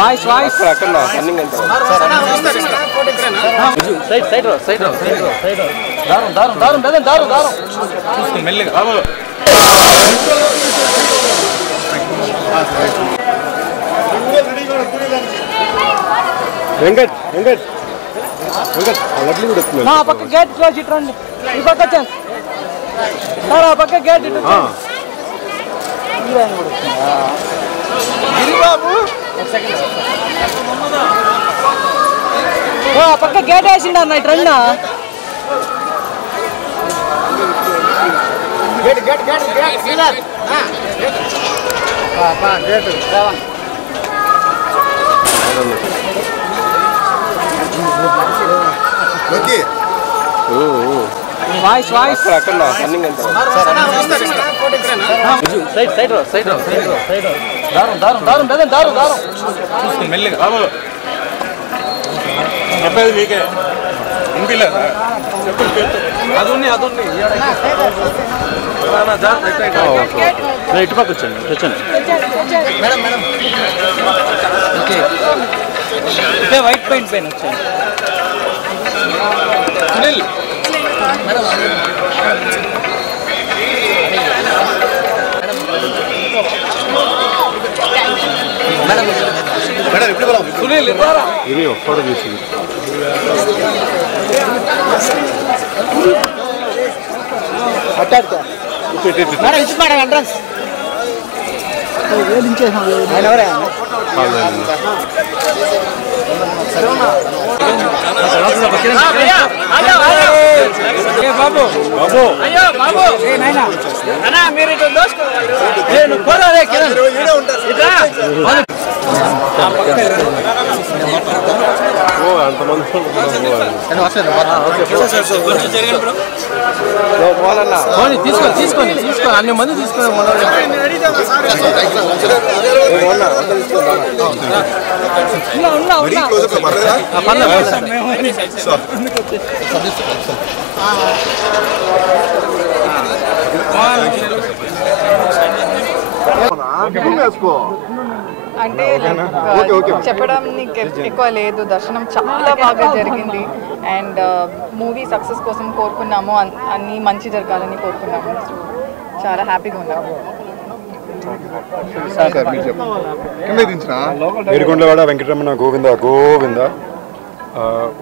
Voice వాయిస్ అక్కడ running ఎంత సైడ్ సైడ్ రో సైడ్ రో సైడ్ రో సైడ్ రో దారం దారం దారం బెదం దారం దారం చూసుకో మెల్లిగా రాము వెంకట్ వెంకట్ వెంకట్ లడ్లు కూడా వస్తుంది నా పక్క గేట్ క్లోజ్ ఇట్రండి ఈ పక్క ఛాన్స్ సార్ ఆ పక్క గేట్ ఇటు గిరాని కూడా వస్తుందా గిరి బాబు ఒక సెకండ్ ఆ పక్క గేట్ వేసిండు అన్న ఇటు రండి గేట్ గేట్ గేట్ గేట్ సీనర్ పా గేట్ రావన్ ఓకే వాయిస్ వాయిస్ అక్కడ రన్నింగ్ ఎంత సైడ్ సైడ్ రో సైడ్ రో సైడ్ రో సైడ్ రో దారం దారం దారం బెదం దారం దారం చూసుకో మెల్లిగా రాము చెప్పేది మీకే ఇంపిలేదా అదున్ని అదున్ని ఇటు పక్క వచ్చండి వచ్చండి మేడం మేడం ఓకే ఇదే వైట్ పెయింట్ పైన వచ్చాను సునీల్ మేడం మేడం మేడం ఇప్పుడు సునీల్ ఇవ్వరా ఇది ఫోటో తీసి మేడం ఇచ్చి మేడం ఎంట్రన్స్ ఆయన ఎవరే బాబు బాబు అయ్యో బాబు అన్నా మీరు ఇటు దోసుకోవాలి అంతమంది తీసుకొని తీసుకొని తీసుకొని అన్ని మంది తీసుకొని అంటే చెప్పడం ఎక్కువ లేదు. దర్శనం చాలా బాగా జరిగింది అండ్ మూవీ సక్సెస్ కోసం కోరుకున్నాము, అన్నీ మంచి జరగాలని కోరుకున్నాము. చాలా హ్యాపీగా ఉన్నాము. ఏడుకొండలవాడ వెంకటరమణ గోవింద గోవింద.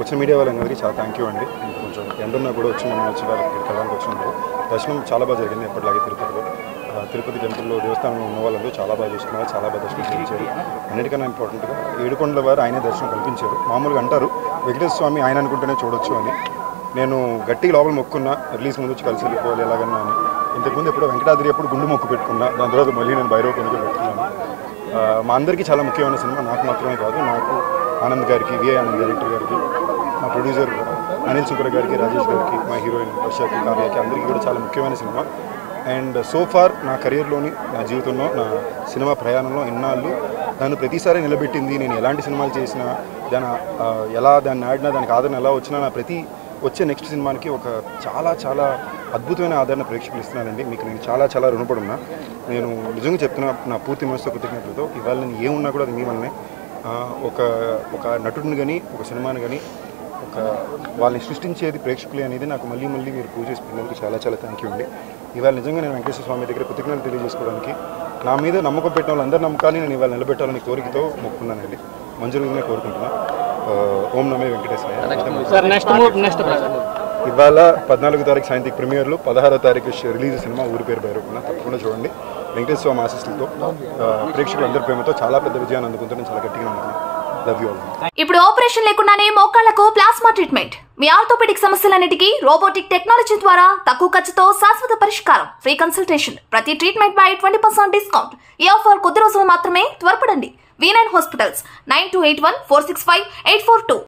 వచ్చిన మీడియా వాళ్ళందరికీ చాలా థ్యాంక్ యూ అండి. కొంచెం ఎండున్నా కూడా వచ్చి మనం వచ్చి వాళ్ళకి కలడానికి వచ్చినప్పుడు దర్శనం చాలా బాగా జరిగింది. ఎప్పటిలాగే తిరుపతి టెంపుల్లో దేవస్థానంలో ఉన్న వాళ్ళందరూ చాలా బాగా చూసుకున్నారు, చాలా బాగా దర్శనం చేయించారు. అన్నిటికన్నా ఇంపార్టెంట్గా ఏడుకొండల వారు ఆయనే దర్శనం కల్పించారు. మామూలుగా అంటారు వెంకటేశ్వర స్వామి ఆయన అనుకుంటేనే చూడొచ్చు అని. నేను గట్టిగా లోపల మొక్కున్నా రిలీజ్ ముందు వచ్చి కలిసి వెళ్ళిపోవాలి ఎలాగన్నా అని. ఇంతకుముందు ఎప్పుడో వెంకటాద్రి అప్పుడు గుండు మొక్కు పెట్టుకున్నా, దాని తర్వాత మళ్ళీ నేను భైరవ కొనుగోలు పెట్టుకున్నాను. మా అందరికీ చాలా ముఖ్యమైన సినిమా, నాకు మాత్రమే కాదు, నాకు ఆనంద్ గారికి, విఐ ఆనంద్ డైరెక్టర్ గారికి, మా ప్రొడ్యూసర్ అనిల్ శుక్ర గారికి, రాజేష్ గారికి, మా హీరోయిన్ వర్షాకి, కావ్యకి, అందరికీ కూడా చాలా ముఖ్యమైన సినిమా. అండ్ సో ఫార్ నా కెరియర్లోని, నా జీవితంలో, నా సినిమా ప్రయాణంలో ఇన్నాళ్ళు నన్ను ప్రతిసారి నిలబెట్టింది. నేను ఎలాంటి సినిమాలు చేసినా, దాన్ని ఆడినా, దానికి ఆదరణ ఎలా వచ్చినా, నా వచ్చే నెక్స్ట్ సినిమాకి ఒక చాలా చాలా అద్భుతమైన ఆదరణ ప్రేక్షకులు ఇస్తున్నానండి. మీకు నేను చాలా చాలా రుణపడి ఉన్నా. నేను నిజంగా చెప్తున్నా, నా పూర్తి మనసుతో కృతజ్ఞతలతో. ఇవాళ నేను ఏమున్నా కూడా అది మీ వల్లనే. ఒక నటుడిని కానీ, ఒక సినిమాని కానీ, వాళ్ళని సృష్టించేది ప్రేక్షకులే అనేది నాకు మళ్ళీ మళ్ళీ మీరు ప్రూవ్ చేసి పెట్టినందుకు చాలా చాలా థ్యాంక్ యూ అండి. ఇవాళ నిజంగా నేను వెంకటేశ్వర స్వామి దగ్గర కృతజ్ఞతలు తెలియజేసుకోవడానికి, నా మీద నమ్మకం పెట్టిన వాళ్ళందరి నమ్మకాన్ని నేను ఇవాళ నిలబెట్టాలని కోరికతో మొక్కున్నానండి. మంజురుగానే కోరుకుంటున్నా. ఓం నమే వెంకటేశ్వర. ఇవాళ 14వ తారీఖు సాయంత్రం ప్రీమియర్లు, 16వ తారీఖు రిలీజ్ సినిమా ఊరి పేరు భైరవకున్న. తప్పకుండా చూడండి. వెంకటేశ్వర స్వామి ఆశీస్సులతో ప్రేక్షకులు అందరి ప్రేమతో చాలా పెద్ద విజయాన్ని అందుకుంటారని చాలా గట్టిగా నమ్ముతున్నాను. ఇప్పుడు ఆపరేషన్ లేకుండానే మోకాళ్లకు ప్లాస్మా ట్రీట్మెంట్. మీ ఆర్థోపెడిక్ సమస్యలన్నిటికీ రోబోటిక్ టెక్నాలజీ ద్వారా తక్కువ ఖర్చుతో శాశ్వత పరిష్కారం. Free consultation. ప్రతి ట్రీట్మెంట్ పై 20% డిస్కౌంట్. ఈ ఆఫర్ కొద్ది రోజులు మాత్రమే. త్వరపడండి. V9 hospitals 9281465842.